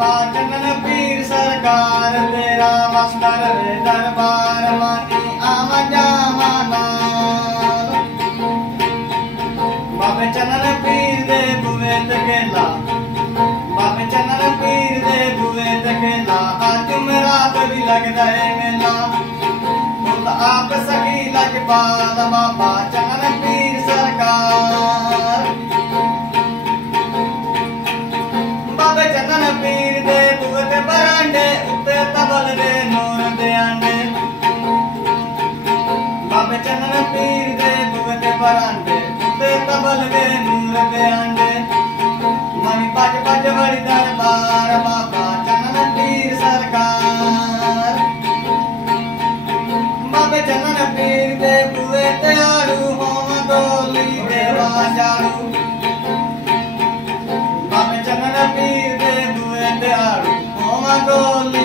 बाबा चंदन पीर सरकार तेरा मस्तर रे दरबार मानी आवा जावा नाल। बाबे चंदन पीर दे बुए ते गेला, बाबे चंदन पीर दे बुए ते गेला, आज जुमेरात भी लगदा है मेला। खुद आप सखी लजपाल बाबा चंदन पीर सरकार। बाबे चंदन पीर दे बुए ते बरांडे उत्ते तबल दे नूर दे आंडे। बाबे चंदन पीर दे बुए ते बरांडे उत्ते तबल दे नूर दे आंडे। मनी पज पज बड़ी दरबार बाबा चंदन पीर सरकार। बाबे चंदन पीर दे बुए ते आड़ू होम डोली देवा जाड़ू। बाबे चंदन पीर दे बुए ते आड़ू होम डोली